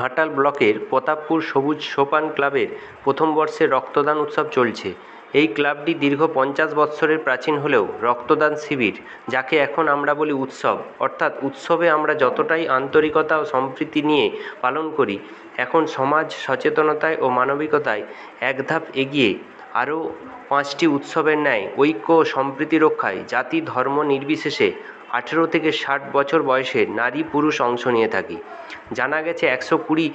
ঘাটাল ব্লকের প্রতাপপুর সবুজ সোপান ক্লাবের প্রথম বর্ষের রক্তদান উৎসব চলছে। এই ক্লাবটি দীর্ঘ 50 বৎসরের প্রাচীন হলেও রক্তদান শিবির, যাকে এখন আমরা বলি উৎসব, অর্থাৎ উৎসবে আমরা যতটাই আন্তরিকতা ও সম্প্রীতি নিয়ে পালন করি, এখন সমাজ সচেতনতায় ও মানবিকতায় এক ধাপ এগিয়ে আরও 5টি উৎসবের ন্যায় ঐক্য ও সম্প্রীতি রক্ষায় জাতি ধর্ম নির্বিশেষে 18 থেকে 60 বছর বয়সের নারী পুরুষ অংশ নিয়ে থাকি। জানা গেছে 120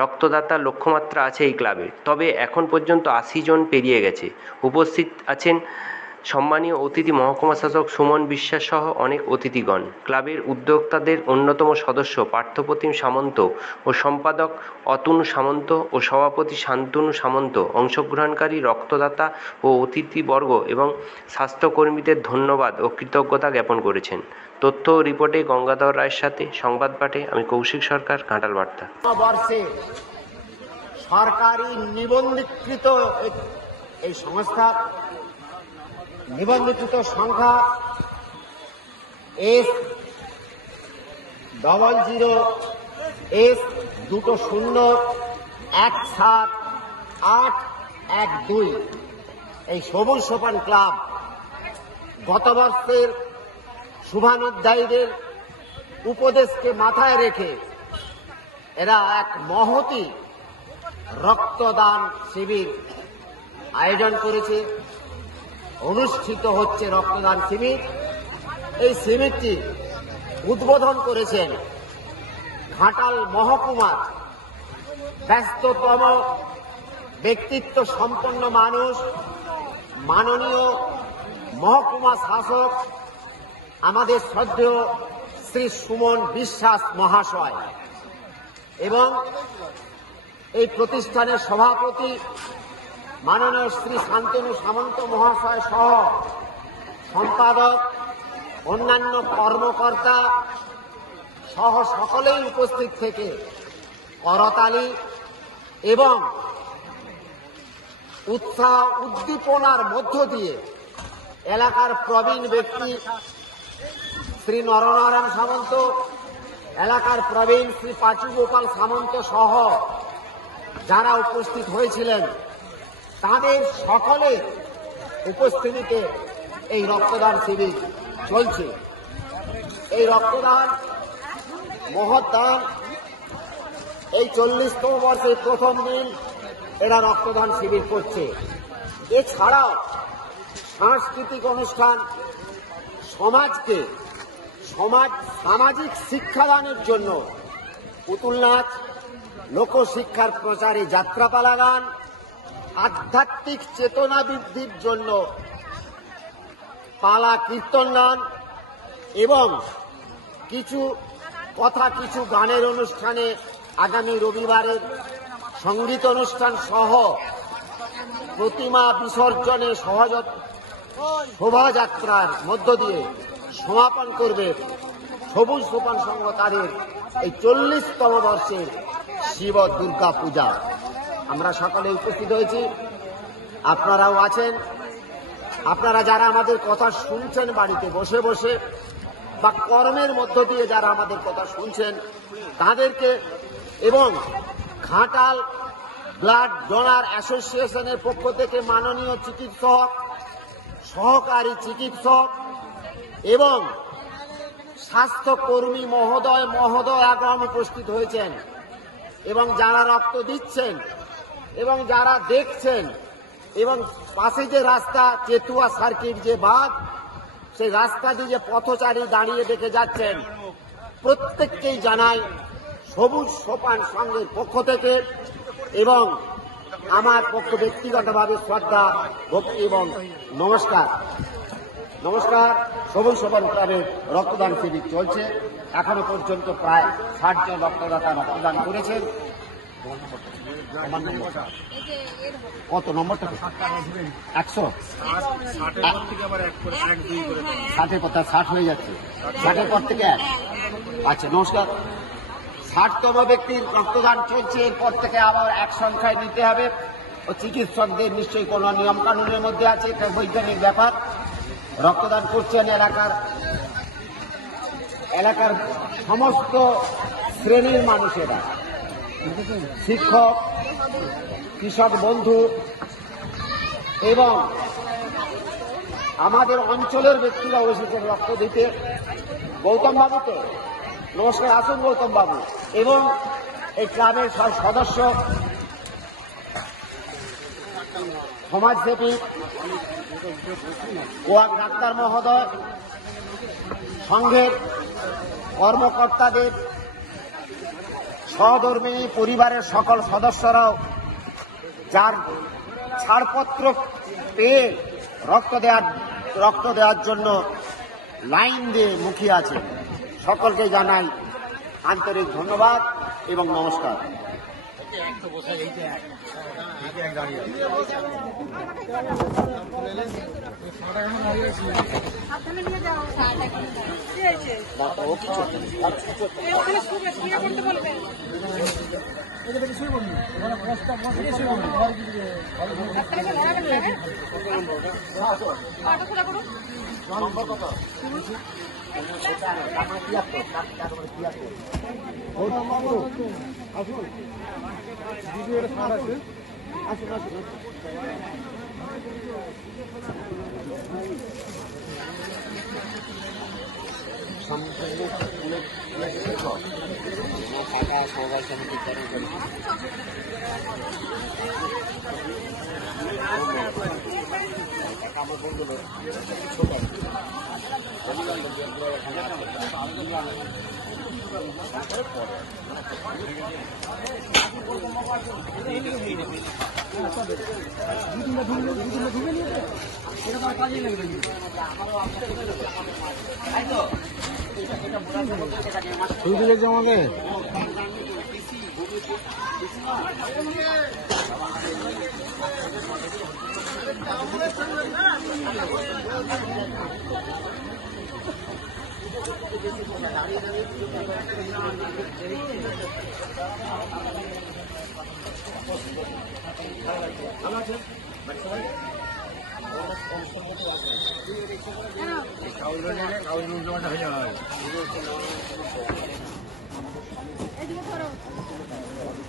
রক্তদাতা লক্ষ্যমাত্রা আছে এই ক্লাবের, তবে এখন পর্যন্ত 80 জন পেরিয়ে গেছে। উপস্থিত আছেন সম্মানীয় অতিথি মহকুমা শাসক সুমন বিশ্বাস সহ অনেক অতিথিগণ। ক্লাবের উদ্যোক্তাদের অন্যতম সদস্য পার্থপ্রতিম সামন্ত ও সম্পাদক অতনু সামন্ত ও সভাপতি শান্তনু সামন্ত অংশগ্রহণকারী রক্তদাতা ও অতিথিবর্গ এবং স্বাস্থ্যকর্মীদের ধন্যবাদ ও কৃতজ্ঞতা জ্ঞাপন করেছেন। তথ্য ও রিপোর্টে গঙ্গাধর রায়ের সাথে সংবাদ পাঠে আমি কৌশিক সরকার, ঘাটাল বার্তা। বর্ষে সরকারি নিবন্ধীকৃত এই সংস্থা নিবন্ধীকৃত সংখ্যা S00S20178112 এই সবুজ সোপান ক্লাব গত বর্ষের শুভানুধ্যায়ীদের উপদেশকে মাথায় রেখে এরা এক মহতি রক্তদান শিবির আয়োজন করেছে। অনুষ্ঠিত হচ্ছে রক্তদান শিবির। এই শিবিরটি উদ্বোধন করেছেন ঘাটাল মহকুমার ব্যস্ততম ব্যক্তিত্ব সম্পন্ন মানুষ, মাননীয় মহকুমা শাসক আমাদের শ্রদ্ধেয় শ্রী সুমন বিশ্বাস মহাশয় এবং এই প্রতিষ্ঠানের সভাপতি মাননীয় শ্রী শান্তনু সামন্ত মহাশয় সহ সম্পাদক, অন্যান্য কর্মকর্তা সহ সকলেই উপস্থিত থেকে করতালি এবং উৎসাহ উদ্দীপনার মধ্য দিয়ে এলাকার প্রবীণ ব্যক্তি শ্রী নরনারায়ণ সামন্ত, এলাকার প্রবীণ শ্রী পাচু গোপাল সামন্ত সহ যারা উপস্থিত হয়েছিলেন তাদের সকলের উপস্থিতিতে এই রক্তদান শিবির চলছে। এই রক্তদান মহৎদান এই 40তম বর্ষের প্রথম দিন এরা রক্তদান শিবির করছে। এছাড়াও সাংস্কৃতিক অনুষ্ঠান সামাজিক শিক্ষাদানের জন্য পুতুল নাচ, লোকশিক্ষার প্রচারে যাত্রাপালা গান, আধ্যাত্মিক চেতনা বৃদ্ধির জন্য পালা কীর্তন গান এবং কিছু গানের অনুষ্ঠানে আগামী রবিবারের সঙ্গীত অনুষ্ঠান সহ প্রতিমা বিসর্জনে শোভাযাত্রার মধ্য দিয়ে সমাপন করবে সবুজ সোপান সংঘ তাদের এই 40তম বর্ষের শিব দুর্গা পূজা। আমরা সকলে উপস্থিত হয়েছি, আপনারাও আছেন। আপনারা যারা আমাদের কথা শুনছেন বাড়িতে বসে বসে বা কর্মের মধ্য দিয়ে যারা আমাদের কথা শুনছেন তাদেরকে এবং ঘাটাল ব্লাড ডোনার অ্যাসোসিয়েশনের পক্ষ থেকে মাননীয় চিকিৎসক, সহকারী চিকিৎসক এবং স্বাস্থ্যকর্মী মহোদয়াগণ উপস্থিত হয়েছেন এবং যারা রক্ত দিচ্ছেন এবং যারা দেখছেন এবং পাশে যে রাস্তা চেতুয়া সার্কিট যে বাঁধ, সেই রাস্তা দিয়ে যে পথচারী দাঁড়িয়ে দেখে যাচ্ছেন, প্রত্যেককেই জানাই সবুজ সোপান সংঘের পক্ষ থেকে এবং আমার পক্ষ ব্যক্তিগতভাবে শ্রদ্ধা, ভক্তি এবং নমস্কার। সবুজ সোপান ক্লাবের রক্তদান শিবির চলছে। এখনো পর্যন্ত প্রায় 60 জন রক্তদাতা রক্তদান করেছেন। কত নম্বরটা? 100। 60-এর কথা 60 হয়ে যাচ্ছে, 60-এর পর থেকে 1। আচ্ছা, নমস্কার। 60তম ব্যক্তির রক্তদান চলছে, এরপর থেকে আবার এক সংখ্যায় নিতে হবে। ও চিকিৎসকদের নিশ্চয়ই কোনো নিয়ম কানুনের মধ্যে আছে, এটা বৈজ্ঞানিক ব্যাপার। রক্তদান করছেন এলাকার সমস্ত শ্রেণীর মানুষেরা শিক্ষক, কৃষক বন্ধু এবং আমাদের অঞ্চলের ব্যক্তিরাও এসেছেন রক্ত দিতে। গৌতম বাবুকে নমস্কার, আসুন গৌতম বাবু। এবং এই ক্লাবের সব সদস্য, সমাজসেবী, ওয়ার্ড ডাক্তার মহোদয়, সংঘের কর্মকর্তাদের, সহধর্মিণী পরিবারের সকল সদস্যরাও যার ছাড়পত্র পেয়ে রক্ত দেওয়ার জন্য লাইন দিয়ে মুখিয়ে আছে, সকলকে জানাই আন্তরিক ধন্যবাদ এবং নমস্কার। জমাবে